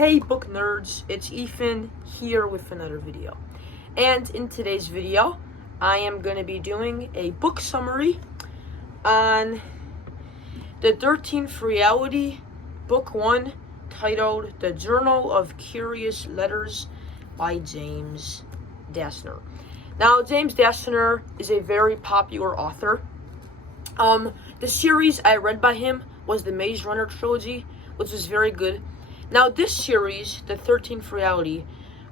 Hey book nerds, it's Ethan here with another video. And in today's video, I am going to be doing a book summary on the 13th Reality, Book 1, titled The Journal of Curious Letters by James Dashner. Now, James Dashner is a very popular author. The series I read by him was the Maze Runner trilogy, which was very good. Now, this series, The 13th Reality,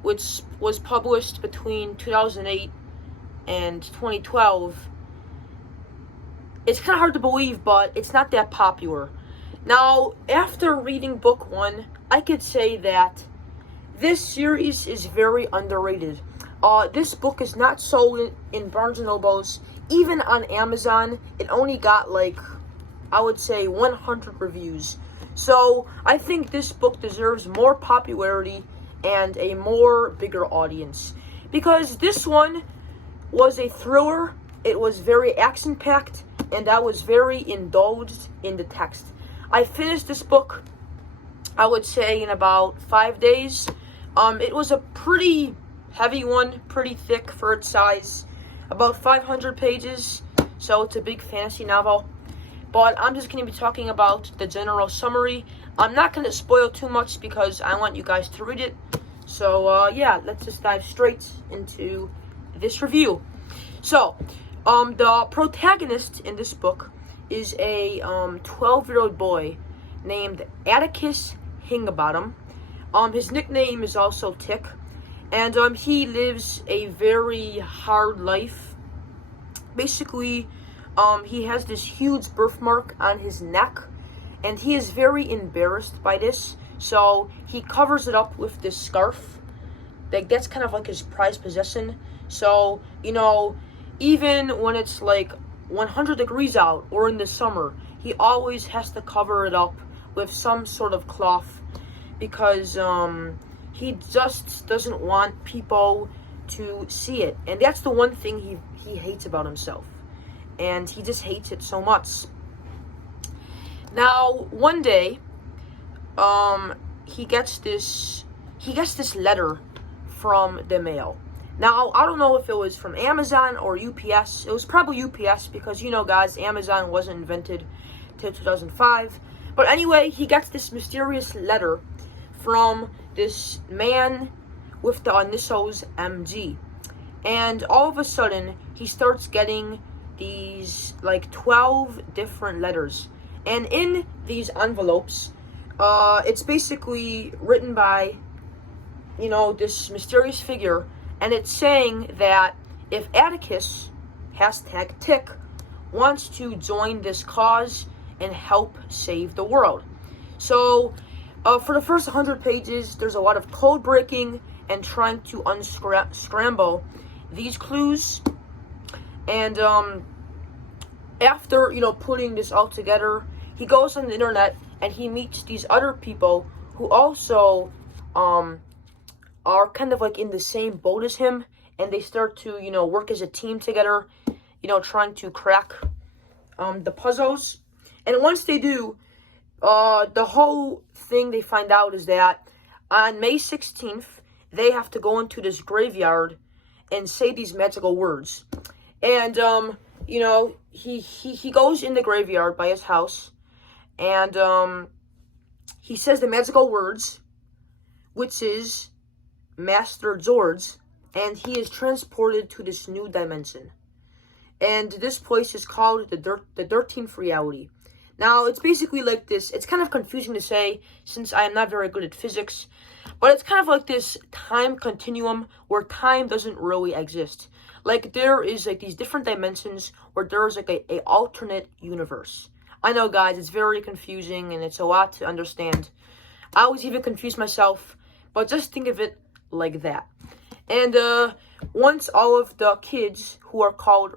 which was published between 2008 and 2012, it's kind of hard to believe, but it's not that popular. Now, after reading book 1, I could say that this series is very underrated. This book is not sold in Barnes & Nobles. Even on Amazon, it only got I would say 100 reviews. So I think this book deserves more popularity and a bigger audience, because this one was a thriller. It was very action-packed, and I was very indulged in the text. I finished this book, I would say, in about 5 days. It was a pretty heavy one, pretty thick for its size, about 500 pages, so it's a big fantasy novel. But I'm just going to be talking about the general summary. I'm not going to spoil too much because I want you guys to read it. So, yeah, let's just dive straight into this review. So, the protagonist in this book is a 12-year-old boy named Atticus Hingbottom. His nickname is also Tick. And he lives a very hard life. Basically, he has this huge birthmark on his neck, and he is very embarrassed by this, so he covers it up with this scarf. That's kind of like his prized possession. So, even when it's 100 degrees out or in the summer, he always has to cover it up with some sort of cloth, because he just doesn't want people to see it. And that's the one thing he hates about himself. And he just hates it so much. Now, one day, he gets this letter from the mail. Now, I don't know if it was from Amazon or UPS. It was probably UPS, because, guys, Amazon wasn't invented till 2005. But anyway, he gets this mysterious letter from this man with the initials MG. And all of a sudden, he starts getting these 12 different letters, and in these envelopes, it's basically written by this mysterious figure, and it's saying that if Atticus #Tick wants to join this cause and help save the world. So for the first 100 pages, there's a lot of code breaking and trying to unscramble these clues. And after putting this all together, he goes on the internet and he meets these other people who also are kind of in the same boat as him, and they start to work as a team together, trying to crack the puzzles. And once they do, the whole thing they find out is that on May 16th, they have to go into this graveyard and say these magical words. And, he goes in the graveyard by his house, and, he says the magical words, which is Master George, and he is transported to this new dimension. And this place is called the 13th Reality. Now, it's basically like this. It's kind of confusing to say, since I am not very good at physics, but it's kind of like this time continuum where time doesn't really exist. There is these different dimensions where there's a alternate universe. I know, guys, it's very confusing and it's a lot to understand. I always even confuse myself, but just think of it like that. And once all of the kids who are called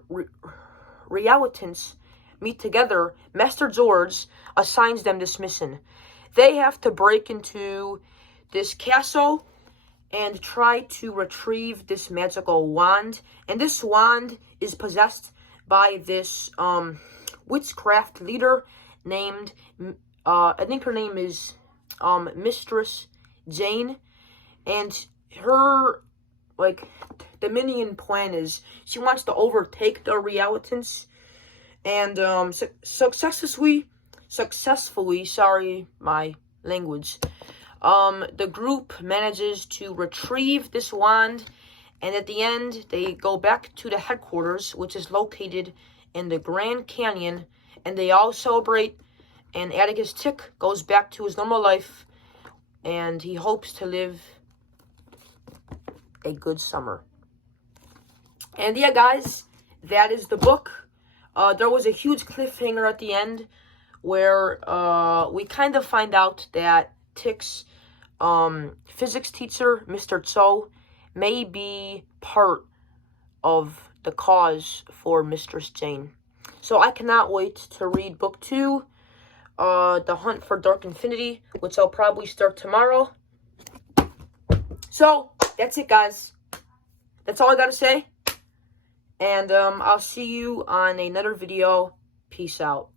Realitants meet together, Master George assigns them this mission. They have to break into this castle and try to retrieve this magical wand. And this wand is possessed by this witchcraft leader named, I think her name is Mistress Jane, and her, like, the minion plan is she wants to overtake the Realitants, and successfully, sorry, my language, the group manages to retrieve this wand, and at the end, they go back to the headquarters, which is located in the Grand Canyon, and they all celebrate, and Atticus Tick goes back to his normal life, and he hopes to live a good summer. And yeah, guys, that is the book. There was a huge cliffhanger at the end where we kind of find out that Tick's physics teacher, Mr. Cho, may be part of the cause for Mistress Jane. So I cannot wait to read book 2, The Hunt for Dark Infinity, which I'll probably start tomorrow. So, that's it, guys. That's all I gotta say. And I'll see you on another video. Peace out.